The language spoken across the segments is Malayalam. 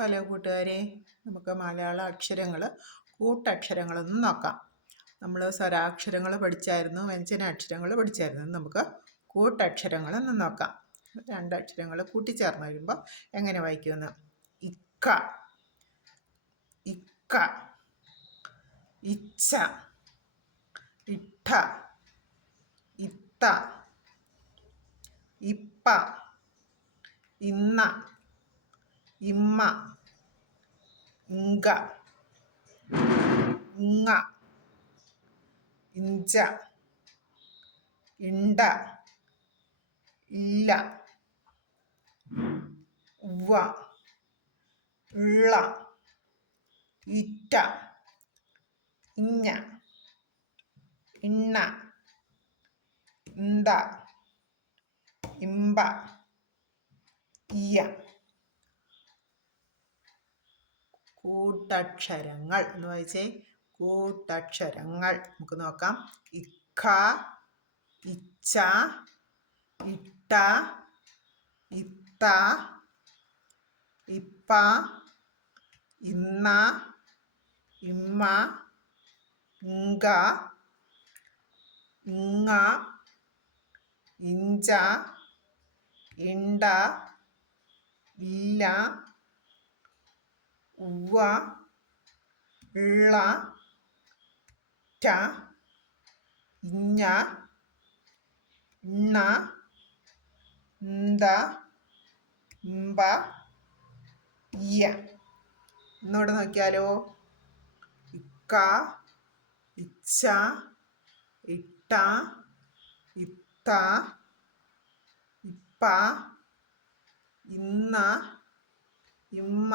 ഹലോ കൂട്ടുകാരെ. നമുക്ക് മലയാള അക്ഷരങ്ങൾ കൂട്ടക്ഷരങ്ങളൊന്ന് നോക്കാം. നമ്മൾ സ്വരാക്ഷരങ്ങൾ പഠിച്ചായിരുന്നു വ്യഞ്ജനാക്ഷരങ്ങൾ പഠിച്ചായിരുന്നു. നമുക്ക് കൂട്ടക്ഷരങ്ങളൊന്ന് നോക്കാം. രണ്ടക്ഷരങ്ങൾ കൂട്ടിച്ചേർന്ന് വരുമ്പോൾ എങ്ങനെ വായിക്കുമെന്ന്. ഇക്ക ഇക്ക ഇച്ച ഇട്ട ഇത്ത ഇപ്പ ഇന്ന ഇമ്മ ഇങ്ക ഇങ്ങ ഇഞ്ച ഇണ്ട ഇല്ല ഉവ്വ ഉള്ള ഇറ്റ ഇഞ്ഞ ഇണ്ണ ഇന്ത ഇമ്പ ഇയ. കൂട്ടക്ഷരങ്ങൾ എന്ന് വായിച്ചേ. കൂട്ടക്ഷരങ്ങൾ. നമുക്ക് നോക്കാം. ഇഖ ഇച്ച ഇട്ട ഇത്ത ഇപ്പ ഇന്ന ഇമ്മ ഇങ്ക ഇങ്ങ ഇഞ്ച ഇണ്ട ഇല്ല ഉവ്വ ള ട ഞ ണ ന്ത മ്പ യ. ഇന്നോട് നോക്കിയാലോ? ഇക്ക ഇച്ച ഇട്ട ഇത്ത ഇപ്പ ഇന്ന ഇമ്മ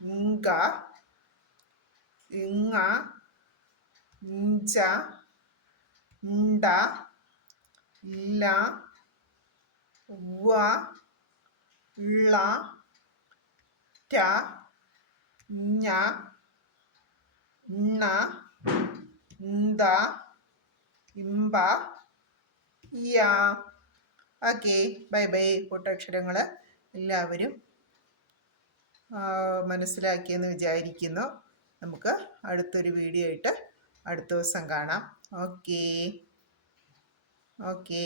ഇങ്ക ഇങ്ങ ഇഞ്ച ഇണ്ട ഇല്ല ഉവ്വ ഉള്ള ട ഞ ഇണ്ണ ഇന്ത ഇമ്പ ഇയ. ഓക്കെ ബൈ ബൈ കൂട്ടക്ഷരങ്ങൾ എല്ലാവരും മനസ്സിലാക്കിയെന്ന് വിചാരിക്കുന്നു. നമുക്ക് അടുത്തൊരു വീഡിയോ ആയിട്ട് അടുത്ത ദിവസം കാണാം. Okay. Okay.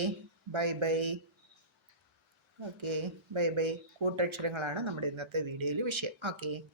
Bye bye. Okay. Bye bye. കൂട്ടക്ഷരങ്ങളാണ് നമ്മുടെ ഇന്നത്തെ വീഡിയോയിൽ വിഷയം. ഓക്കെ.